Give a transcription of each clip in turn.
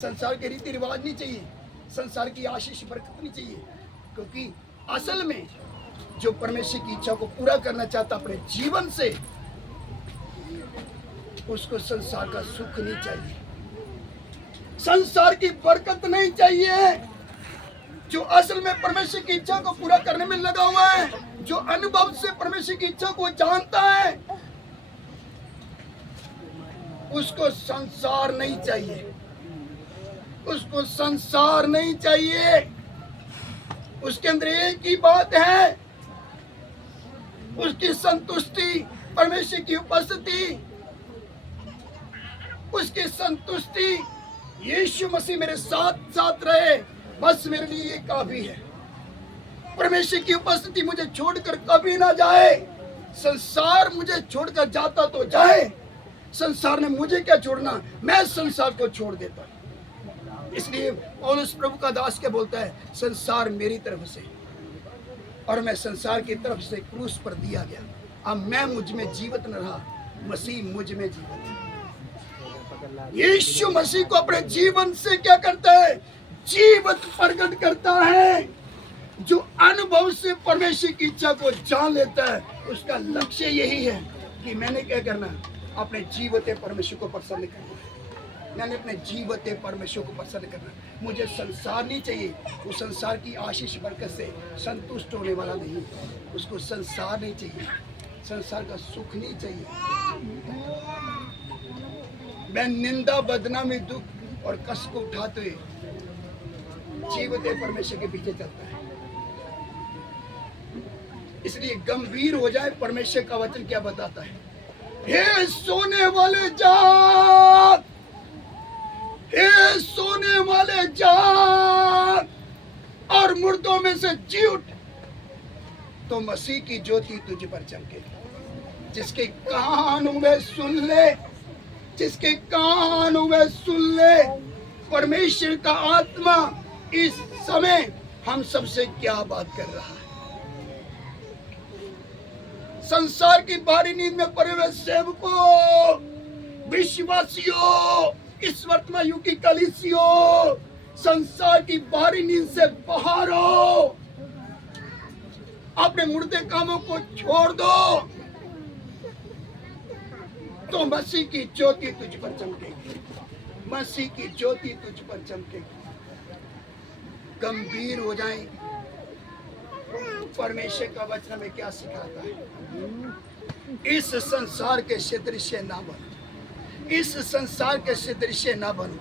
संसार के रीति रिवाज नहीं चाहिए, संसार की आशीष बरकत नहीं चाहिए, क्योंकि असल में जो परमेश्वर की इच्छा को पूरा करना चाहता अपने जीवन से, उसको संसार का सुख नहीं चाहिए, संसार की बरकत नहीं चाहिए। जो असल में परमेश्वर की इच्छा को पूरा करने में लगा हुआ है, जो अनुभव से परमेश्वर की इच्छा को जानता है, उसको संसार नहीं चाहिए, उसको संसार नहीं चाहिए। उसके अंदर एक ही बात है, उसकी संतुष्टि, परमेश्वर की उपस्थिति, उसकी संतुष्टि, यीशु मसीह मेरे साथ साथ रहे, बस मेरे लिए ये काफी है। परमेश्वर की उपस्थिति मुझे छोड़कर कभी ना जाए। संसार मुझे छोड़कर जाता तो जाए, संसार ने मुझे क्या छोड़ना, मैं संसार को छोड़ देता। इसलिए पौलुस प्रभु का दास क्या बोलता है, संसार मेरी तरफ से और मैं संसार की तरफ से क्रूस पर दिया गया। अब मैं मुझ में जीवित न रहा, मसीह मुझ में जीवित है। यीशु मसीह को अपने जीवन से क्या करता है, जीवित प्रकट करता है। जो अनुभव से परमेश्वर की इच्छा को जान लेता है, उसका लक्ष्य यही है कि मैंने क्या करना, अपने जीवते परमेश्वर को प्रसन्न करना, मैंने अपने जीवते परमेश्वर को प्रसन्न करना। मुझे संसार नहीं चाहिए, वो संसार की आशीष बरकत से संतुष्ट होने वाला नहीं, उसको संसार नहीं चाहिए, संसार का सुख नहीं चाहिए। मैं निंदा, बदनामी, दुख और कष्ट को उठाते हुए जीवते परमेश्वर के पीछे चलता है। इसलिए गंभीर हो जाए, परमेश्वर का वचन क्या बताता है, हे सोने वाले जाग, हे सोने वाले जाग और मुर्दों में से जी उठ, तो मसीह की ज्योति तुझ पर चमके। जिसके कान हुए सुन ले, जिसके कान हुए सुन ले, परमेश्वर का आत्मा इस समय हम सबसे क्या बात कर रहा है। संसार की भारी नींद में पड़े हुए सेवकों, विश्वासियों, इस वर्तमान युग की कलीसियों, संसार की भारी नींद से बाहर हो, अपने मुर्दे कामों को छोड़ दो, तो मसीह की ज्योति तुझ पर चमकेगी, मसीह की ज्योति तुझ पर चमकेगी। गंभीर हो जाएं, परमेश्वर का वचन में क्या सिखाता है, इस संसार के सदृश ना बनो, इस संसार के सदृश ना बनो।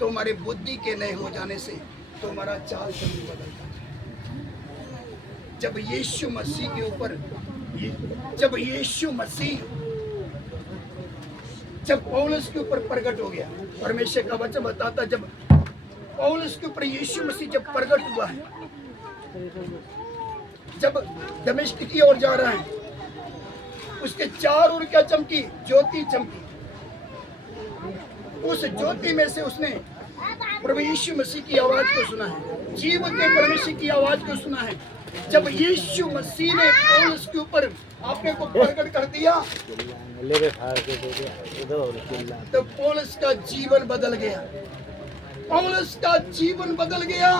तुम्हारे बुद्धि के नए हो जाने से तुम्हारा चाल चलन बदल जाता है। जब यीशु मसीह के ऊपर, जब यीशु मसीह, जब पौलुस के ऊपर प्रकट हो गया, परमेश्वर का वचन बताता, जब पौलुस के ऊपर यीशु मसीह जब प्रकट हुआ है, जब दमिश्क की ओर जा रहा है, उसके चारों ओर क्या चमकी, ज्योति चमकी। उस ज्योति में से उसने प्रभु यीशु मसीह की आवाज को सुना है, जीवन के परमेश्वर की आवाज को सुना है। जब यीशु मसीह ने पौलुस के ऊपर अपने को प्रकट कर दिया, तो पौलुस का जीवन बदल गया, पौलुस का जीवन बदल गया।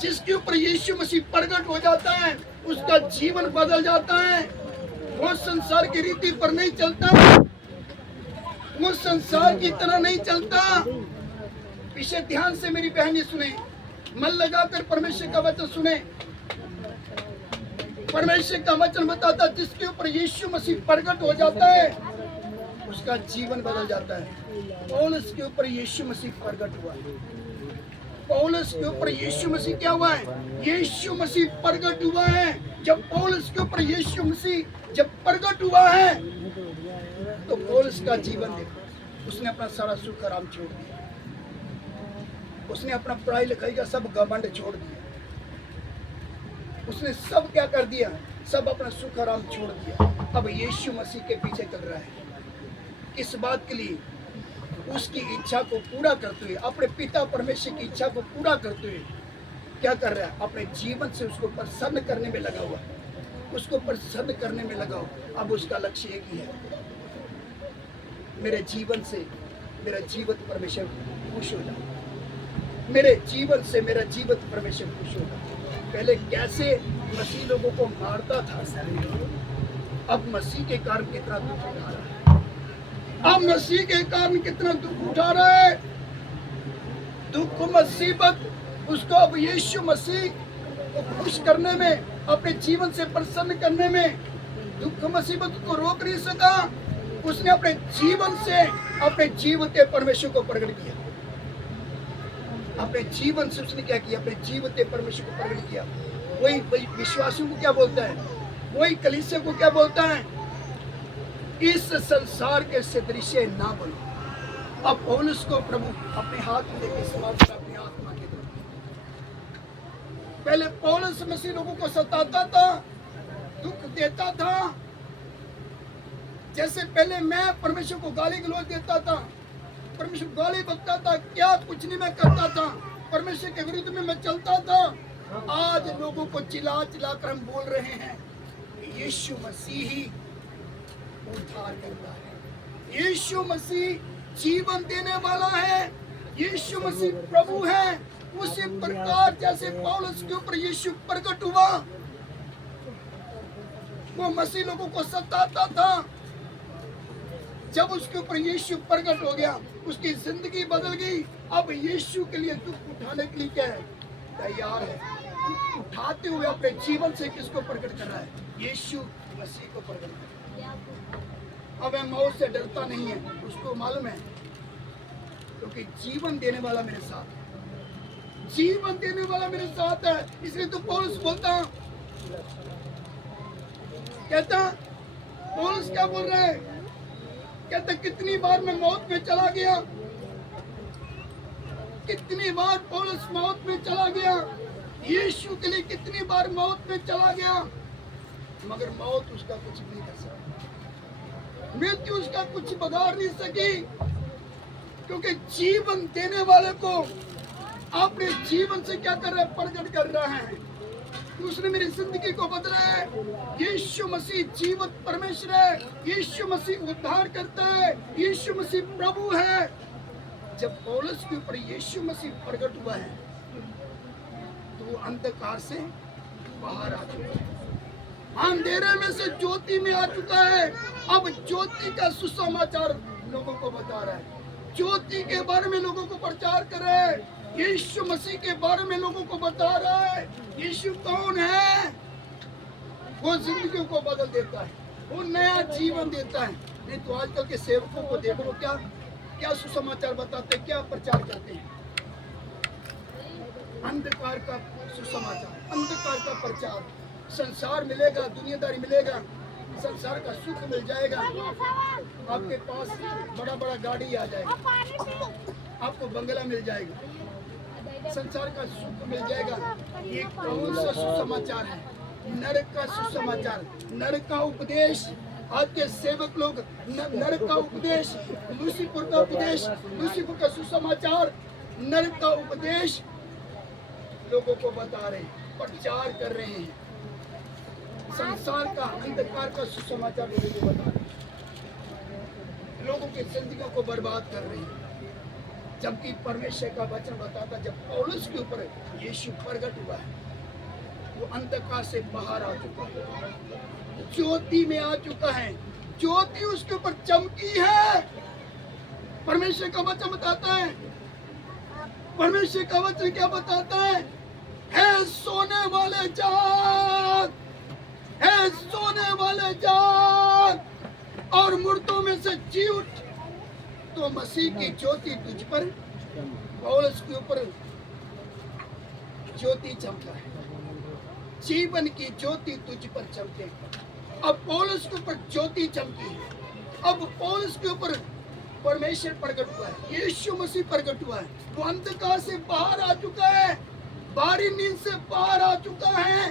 जिसके ऊपर यीशु मसीह प्रकट हो जाता है, उसका जीवन बदल जाता है। वो संसार की रीति पर नहीं चलता, वो संसार की तरह नहीं चलता। पीछे ध्यान से मेरी बहनी सुने, मन लगाकर परमेश्वर का वचन सुने। परमेश्वर का वचन बताता, जिसके ऊपर यीशु मसीह प्रकट हो जाता है, उसका जीवन बदल जाता है। पौलुस के ऊपर यीशु मसीह प्रकट हुआ, पौलुस के ऊपर यीशु मसीह क्या हुआ है, यीशु मसीह प्रकट हुआ है। जब पौलुस के ऊपर यीशु मसीह जब प्रकट हुआ है, तो पौलुस का जीवन देखो, उसने अपना सारा सुख आराम छोड़ दिया, उसने अपना पढ़ाई लिखाई का सब घमंड छोड़ दिया, उसने सब क्या कर दिया, सब अपना सुख आराम छोड़ दिया। अब यीशु मसीह के पीछे चल रहा है, किस बात के लिए, उसकी इच्छा को पूरा करते हुए, अपने पिता परमेश्वर की इच्छा को पूरा करते हुए क्या कर रहा है, अपने जीवन से उसको प्रसन्न करने में लगा हुआ, उसको प्रसन्न करने में लगा हुआ। अब उसका लक्ष्य एक ही है, मेरे जीवन से मेरा जीवित परमेश्वर खुश हो जाए, मेरे जीवन से मेरा जीवित परमेश्वर खुश होगा। पहले कैसे मसीह लोगों को मारता था, अब मसीह के कारण कितना दुख उठा रहा है। अब मसीह के कारण कितना दुख उठा रहा है। दुख मुसीबत उसको अब यीशु मसीह को खुश करने में, अपने जीवन से प्रसन्न करने में दुख मुसीबत को रोक नहीं सका। उसने अपने जीवन से अपने जीवते परमेश्वर को प्रकट किया। अपने जीवन से उसने क्या किया? अपने जीवते परमेश्वर को प्रकट किया। वही विश्वासियों को क्या बोलता है? वही कलीसिया को क्या बोलता है? इस संसार के सदृश ना बनो। अब पौलुस को प्रभु अपने हाथ में लेके समाप्त अपनी आत्मा के दो। पहले पौलुस मसीह लोगों को सताता था, दुख देता था। जैसे पहले मैं परमेश्वर को गाली गलौज देता था, परमेश्वर गाली बकता था, क्या कुछ नहीं मैं करता था, परमेश्वर के विरुद्ध में मैं चलता था। आज लोगों को चिल्ला चिल्ला कर हम बोल रहे हैं यीशु मसीह ही उद्धार करता है, यीशु मसीह जीवन देने वाला है, यीशु मसीह प्रभु है। उसी प्रकार जैसे पौलुस के ऊपर यीशु प्रकट हुआ, वो मसीह लोगों को सताता था। जब उसके ऊपर यीशु प्रकट हो गया, उसकी जिंदगी बदल गई। अब यीशु के लिए दुख उठाने के लिए क्या है? तैयार है। दुख उठाते हुए अपने जीवन से किसको प्रकट कर रहा है? यीशु मसीह को प्रकट कर रहा है। अब वह मौत से डरता नहीं है, उसको मालूम है क्योंकि जीवन देने वाला मेरे साथ है, जीवन देने वाला मेरे साथ है। इसलिए तो पौलुस बोलता, कहता पौलुस क्या बोल रहा है? कहता कितनी बार मैं मौत में चला गया, कितनी बार पौलुस मौत में चला गया, यीशु के लिए कितनी बार मौत में चला गया, मगर मौत उसका कुछ नहीं कर सकी, मृत्यु उसका कुछ बिगाड़ नहीं सकी। क्योंकि जीवन देने वाले को अपने जीवन से क्या कर रहा है? प्रकट कर रहा है। उसने मेरी जिंदगी को बदला है। यीशु मसीह जीवित परमेश्वर है, यीशु मसीह उद्धार करता है, यीशु मसीह प्रभु है। जब पौलुस के ऊपर यीशु मसीह प्रकट हुआ है तो वो अंधकार से बाहर आ चुका है, अंधेरे में से ज्योति में आ चुका है। अब ज्योति का सुसमाचार लोगों को बता रहा है, ज्योति के बारे में लोगों को प्रचार कर रहा है, यीशु मसीह के बारे में लोगों को बता रहा है। यीशु कौन है? वो जिंदगी को बदल देता है, वो नया जीवन देता है। नहीं तो आजकल के सेवकों को देख लो, क्या क्या सुसमाचार बताते हैं, क्या प्रचार करते हैं? अंधकार का सुसमाचार, अंधकार का प्रचार। संसार मिलेगा, दुनियादारी मिलेगा, संसार का सुख मिल जाएगा, आपके पास बड़ा बड़ा गाड़ी आ जाएगा, आपको बंगला मिल जाएगा, संसार का सुख मिल जाएगा। ये कौन सा सुसमाचार है? नरक का सुसमाचार, नरक का उपदेश। आज के सेवक लोग नरक का उपदेश, लूसीफर का उपदेश, लूसीफर का सुसमाचार, नरक का उपदेश लोगों को बता रहे हैं, प्रचार कर रहे हैं। संसार का अंधकार का सुसमाचार लोगों को बता रहे हैं, लोगों की जिंदगियों को बर्बाद कर रहे हैं। जबकि परमेश्वर का वचन बताता, जब पौलुस के ऊपर यीशु प्रकट हुआ है, वो अंधकार से बाहर आ चुका है, ज्योति में आ चुका है, ज्योति उसके ऊपर चमकी है। परमेश्वर का वचन बताता है, परमेश्वर का वचन क्या बताता है सोने वाले जाग, है सोने वाले जाग और मुर्दों में से जी उठ। तो मसीह की ज्योति तुझ पर, पौलुस के ऊपर ज्योति चमका है, जीवन की ज्योति तुझ पर चमके। अब पौलुस के ऊपर ज्योति चमकी है, अब पौलुस के ऊपर परमेश्वर प्रकट हुआ है, यीशु मसीह प्रकट हुआ है। वो अंधकार से बाहर आ चुका है, बाहरी नींद से बाहर आ चुका है,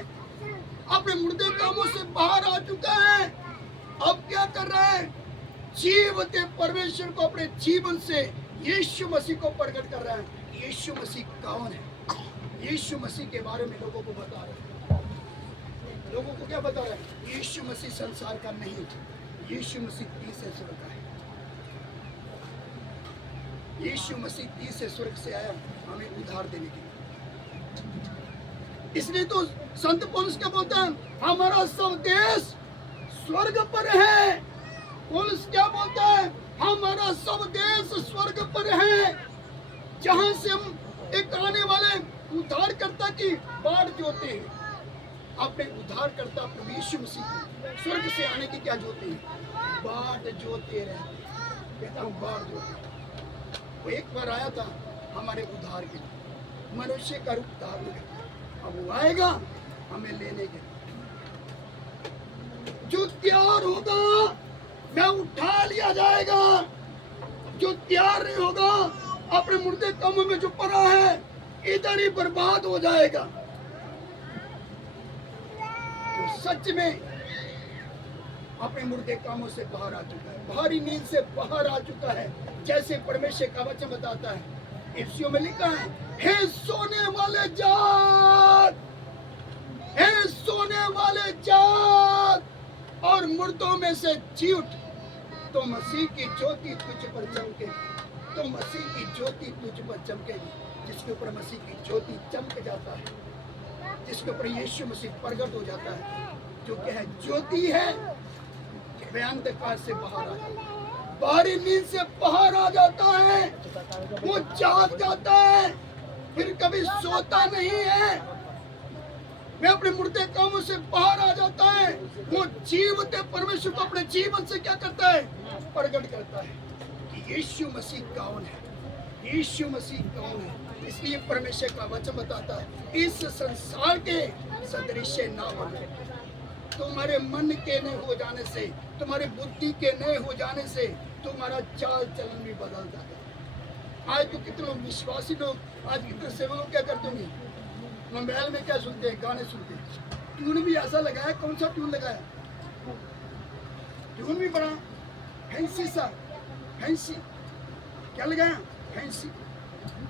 अपने मुर्दे कामों से बाहर आ चुका है। अब क्या कर रहा है? जीवते परमेश्वर को अपने जीवन से यीशु मसीह को प्रकट कर रहा है। यीशु मसीह कौन है? यीशु मसीह के बारे में लोगों को बता रहा है। लोगों को क्या बता रहा है? यीशु मसीह संसार का नहीं, यीशु मसीह तीसरे स्वर्ग का है। यीशु मसीह तीसरे स्वर्ग से आया हमें उद्धार देने के लिए। इसलिए तो संत पौलुस क्या बोलता है, हमारा सब देश स्वर्ग पर है। पौलुस क्या बोलता है, हमारा सब देश स्वर्ग पर है, जहां से हम एक आने वाले उद्धारकर्ता की बाट जोते हैं। अपने उद्धारकर्ता प्रभु यीशु मसीह की स्वर्ग से आने की क्या जोते हैं, बाट जोते रहते हैं। कहता हूँ बाट जोते। वो एक बार आया था हमारे उद्धार के लिए, मनुष्य का रूप धारण करके। अब वो आएगा हमें लेने के लिए। जो तैयार होगा मैं उठा लिया जाएगा, जो तैयार नहीं होगा अपने मुर्दे कामों में जो पड़ा है इधर ही बर्बाद हो जाएगा। तो सच में अपने मुर्दे कामों से बाहर आ चुका है, बाहरी नींद से बाहर आ चुका है, जैसे परमेश्वर का वचन बताता है। इफ्सियों में लिखा है, हे सोने वाले जाग, हे सोने वाले जाग और मुर्दों में से जी उठ, तो मसीह की ज्योति तुझ पर चमकेगी। तो मसीह की ज्योति तुझ पर चमकेगी। जिसके ऊपर मसीह की ज्योति चमक जाता है, जिसके ऊपर यीशु मसीह प्रकट हो जाता है, जो क्या है, ज्योति है, वे अंधकार से बाहर आ जाता है, बाहरी नींद से बाहर आ जाता है, वो जाग जाता है, फिर कभी सोता नहीं है। वे अपने मुर्दे कामों से बाहर आ जाता है, वो जीवित परमेश्वर को अपने जीवन से क्या करता है, प्रकट करता है कि यीशु मसीह कौन है, यीशु मसीह कौन है। इसलिए परमेश्वर का वचन बताता है, इस संसार के सदृश ना बनो। तुम्हारे मन के नए हो जाने से, तुम्हारे बुद्धि के नए हो जाने से तुम्हारा चाल चलन भी बदल जाता है। आज तो कितने लोग विश्वासी लोग, आज कितने सेवक लोग क्या करते होंगे, मोबाइल में क्या सुनते हैं, गाने सुनते हैं। ट्यून भी ऐसा लगाया, कौन सा ट्यून लगाया, ट्यून भी बड़ा फैंसी सा, फैंसी क्या लगाया, फैंसी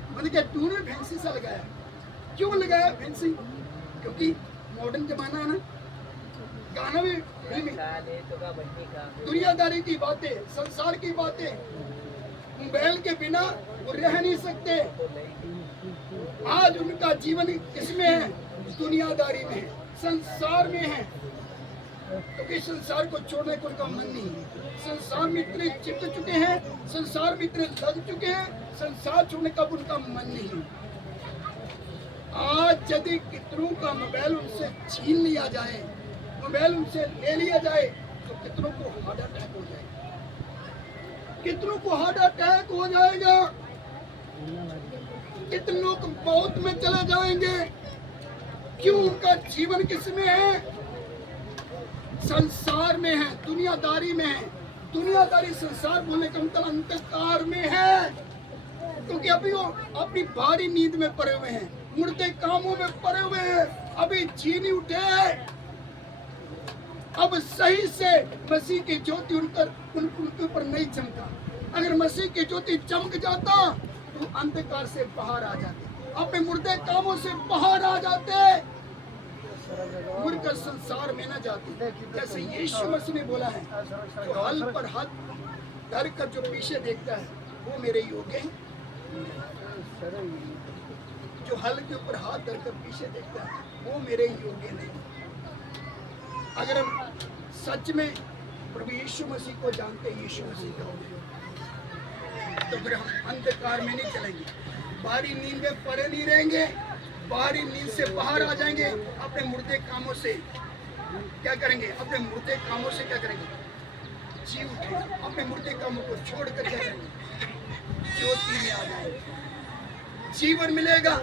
मतलब क्या, ट्यून भी फैंसी सा लगाया। क्यों लगाया फैंसी, क्योंकि मॉडर्न जमाना है ना, गाना भी दुनियादारी की बातें, संसार की बातें, मोबाइल के बिना वो रह नहीं सकते। आज उनका जीवन किसमें है, दुनियादारी में है, संसार में है, क्योंकि संसार को छोड़ने को उनका मन नहीं है। संसार में इतने चिपक चुके हैं, संसार में इतने लग चुके हैं, संसार छोड़ने का उनका मन नहीं है। आज यदि कितनों का मोबाइल उनसे छीन लिया जाए, मोबाइल उनसे ले लिया जाए, तो कितनों को हार्ट अटैक हो जाएगा, कितनों को हार्ट अटैक हो जाएगा, कितने लोग मौत में चले जाएंगे। क्यों, उनका जीवन किसमें है, संसार में है, दुनियादारी में है। दुनियादारी संसार बोलने का मतलब अंधकार में है, क्योंकि अभी वो अपनी भारी नींद में पड़े हुए हैं, मुर्दे कामों में पड़े हुए हैं, अभी जी नहीं उठे। अब सही से मसीह की ज्योति उनके ऊपर नहीं चमका। अगर मसीह की ज्योति चमक जाता तो अंधकार से बाहर आ जाते, अपने मुर्दे कामों से बाहर आ जाते, मुड़कर संसार में न जाते। जैसे यीशु मसीह ने बोला है, जो हल पर हाथ धर कर जो पीछे देखता है वो मेरे योग्य है। जो हल के ऊपर हाथ धर कर पीछे देखता है वो मेरे योग्य नहीं। अगर हम सच में प्रभु यीशु मसीह को जानते हैं, यीशु मसीह को, तो फिर हम अंधकार में नहीं चलेंगे, बाहरी नींद में पड़े नहीं रहेंगे, बाहरी नींद से बाहर आ जाएंगे। अपने मुर्दे कामों से क्या करेंगे, अपने मुर्दे कामों से क्या करेंगे, जी उठे, अपने मुर्दे कामों को छोड़कर क्या करेंगे, ज्योति में आ जाएंगे, जीवन मिलेगा।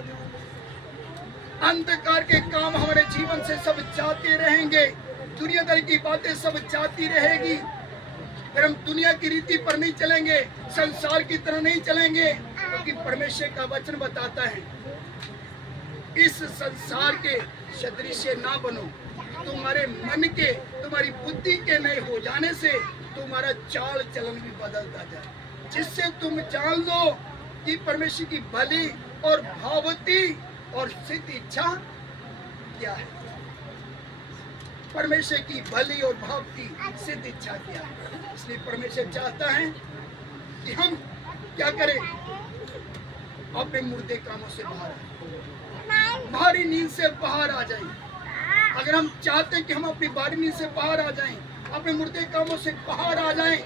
अंधकार के काम हमारे जीवन से सब जाते रहेंगे, दुनियादारी की बातें सब जाती रहेगी। फिर हम दुनिया की रीति पर नहीं चलेंगे, संसार की तरह नहीं चलेंगे, क्योंकि परमेश्वर का वचन बताता है, इस संसार के सदृश ना बनो। तुम्हारे मन के, तुम्हारी बुद्धि के नए हो जाने से तुम्हारा चाल चलन भी बदलता जाए, जिससे तुम जान लो कि परमेश्वर की भली और भावती और सिद्ध इच्छा क्या है। परमेश्वर की भली और भावती सिद्ध इच्छा क्या है। इसलिए परमेश्वर चाहता है कि हम क्या करें, अपने मुर्दे कामों से बाहर आए, बाहरी नींद से बाहर आ जाएं। अगर हम चाहते हैं कि हम अपनी बाहरी नींद से बाहर आ जाएं, अपने मुर्दे कामों से बाहर आ जाएं,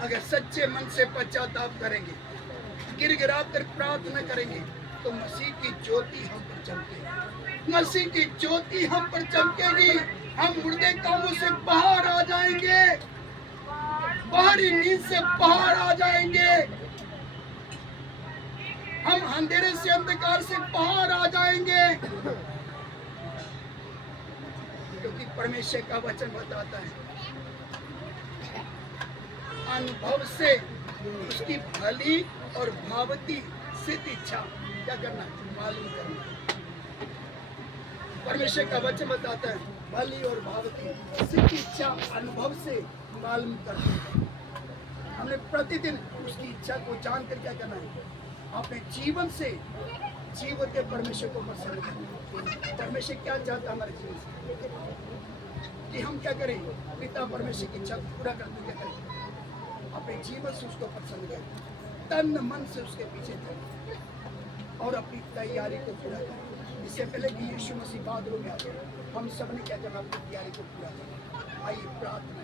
अगर सच्चे मन से पश्चाताप करेंगे, गिड़गिड़ा कर प्रार्थना करेंगे, तो मसीह की ज्योति हम पर चमकेगी, मसीह की ज्योति हम पर चमकेगी। हम मुर्दे कामों से बाहर आ जाएंगे, बाहरी नींद से बाहर आ जाएंगे, हम अंधेरे से अंधकार से बाहर आ जाएंगे, क्योंकि परमेश्वर का वचन बताता है अनुभव से उसकी भली और भावती सिद्ध इच्छा क्या करना है, मालूम करना। परमेश्वर का वचन बताता है भली और भावती सिद्ध इच्छा अनुभव से मालूम करना। हमने प्रतिदिन उसकी इच्छा को जानकर क्या करना है, अपने जीवन से जीवन के परमेश्वर को पसंद करना। परमेश्वर क्या चाहता है हमारे जीवन से, कि हम क्या करें, पिता परमेश्वर की इच्छा को पूरा करते क्या करें, अपने जीवन से उसको पसंद करें, तन मन से उसके पीछे चलें और अपनी तैयारी को पूरा करें। इससे पहले कि यीशु मसीह बादलों में आ गए, हम सब ने क्या करना, अपनी तैयारी को पूरा करना। आइए प्रार्थना